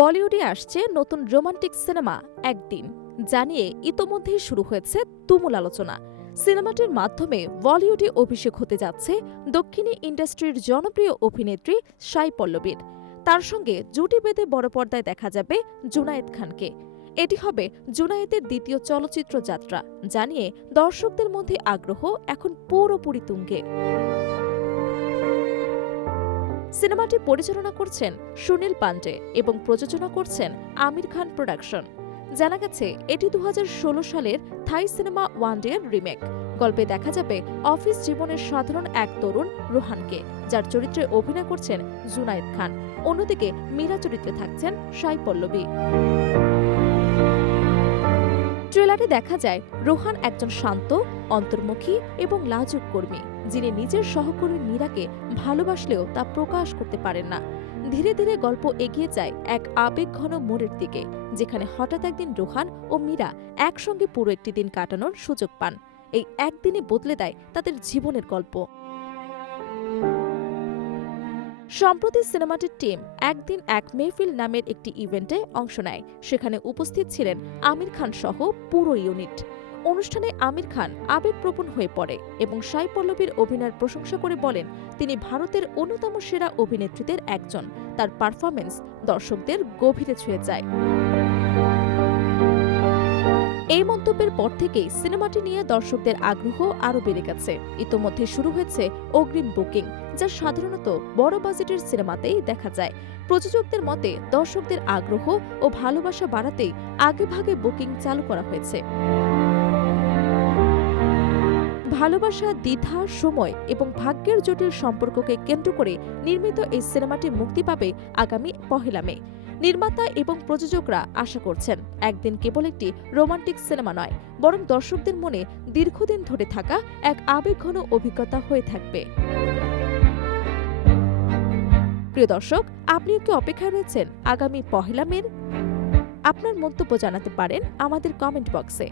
বলিউডে আসছে নতুন রোমান্টিক সিনেমা একদিন জানিয়ে ইতোমধ্যেই শুরু হয়েছে তুমুল আলোচনা। সিনেমাটির মাধ্যমে বলিউডে অভিষেক হতে যাচ্ছে দক্ষিণী ইন্ডাস্ট্রির জনপ্রিয় অভিনেত্রী সাই পল্লবীর। তার সঙ্গে জুটি বেঁধে বড় পর্দায় দেখা যাবে জুনায়েদ খানকে। এটি হবে জুনায়েদের দ্বিতীয় চলচ্চিত্র যাত্রা জানিয়ে দর্শকদের মধ্যে আগ্রহ এখন পুরোপুরি তুঙ্গে। সিনেমাটি পরিচালনা করছেন সুনীল পান্ডে এবং প্রযোজনা করছেন আমির খান প্রোডাকশন। জানা গেছে এটি 2016 সালের থাই সিনেমা ওয়ান ডে এর রিমেক। গল্পে দেখা যাবে অফিস জীবনের সাধারণ এক তরুণ রোহানকে, যার চরিত্রে অভিনয় করছেন জুনায়েদ খান। অন্যদিকে মীরা চরিত্রে থাকছেন সাই পল্লবী। ট্রেলারে দেখা যায় রোহান একজন শান্ত, অন্তর্মুখী এবং লাজুক কর্মী, যিনি নিজের সহকর্মী মীরাকে ভালোবাসলেও তা প্রকাশ করতে পারেন না। ধীরে ধীরে গল্প এগিয়ে যায় এক আবেগঘন মোড়ের দিকে, যেখানে হঠাৎ একদিন রোহান ও মীরা একসঙ্গে পুরো একটি দিন কাটানোর সুযোগ পান। এই একদিনই বদলে দেয় তাদের জীবনের গল্প। সম্প্রতি সিনেমাটির টিম একদিন এক মেহফিল নামের একটি ইভেন্টে অংশ নেয়। সেখানে উপস্থিত ছিলেন আমির খান সহ পুরো ইউনিট। অনুষ্ঠানে আমির খান আবেগপ্রবণ হয়ে পড়ে এবং সাই পল্লবীর অভিনয়ের প্রশংসা করে বলেন, তিনি ভারতের অন্যতম সেরা অভিনেত্রীদের একজন। তার পারফরমেন্স দর্শকদের গভীরে ছুঁয়ে যায়। এই মন্তব্যের পর থেকেই সিনেমাটি নিয়ে দর্শকদের আগ্রহ আরও বেড়ে গেছে। ইতোমধ্যে শুরু হয়েছে অগ্রিম বুকিং, যা সাধারণত বড় বাজেটের সিনেমাতেই দেখা যায়। প্রযোজকদের মতে দর্শকদের আগ্রহ ও ভালোবাসা বাড়াতেই আগেভাগে বুকিং চালু করা হয়েছে। ভালোবাসা, দ্বিধা, সময় এবং ভাগ্যের জটিল সম্পর্ককে কেন্দ্র করে নির্মিত এই সিনেমাটি মুক্তি পাবে আগামী 1 মে। নির্মাতা এবং প্রযোজকরা আশা করছেন একদিন কেবল একটি রোমান্টিক সিনেমা নয়, বরং দর্শকদের মনে দীর্ঘদিন ধরে থাকা এক আবেগঘন অভিজ্ঞতা হয়ে থাকবে। প্রিয় দর্শক, আপনিও কি অপেক্ষায় রয়েছেন আগামী 1 মের? আপনার মন্তব্য জানাতে পারেন আমাদের কমেন্ট বক্সে।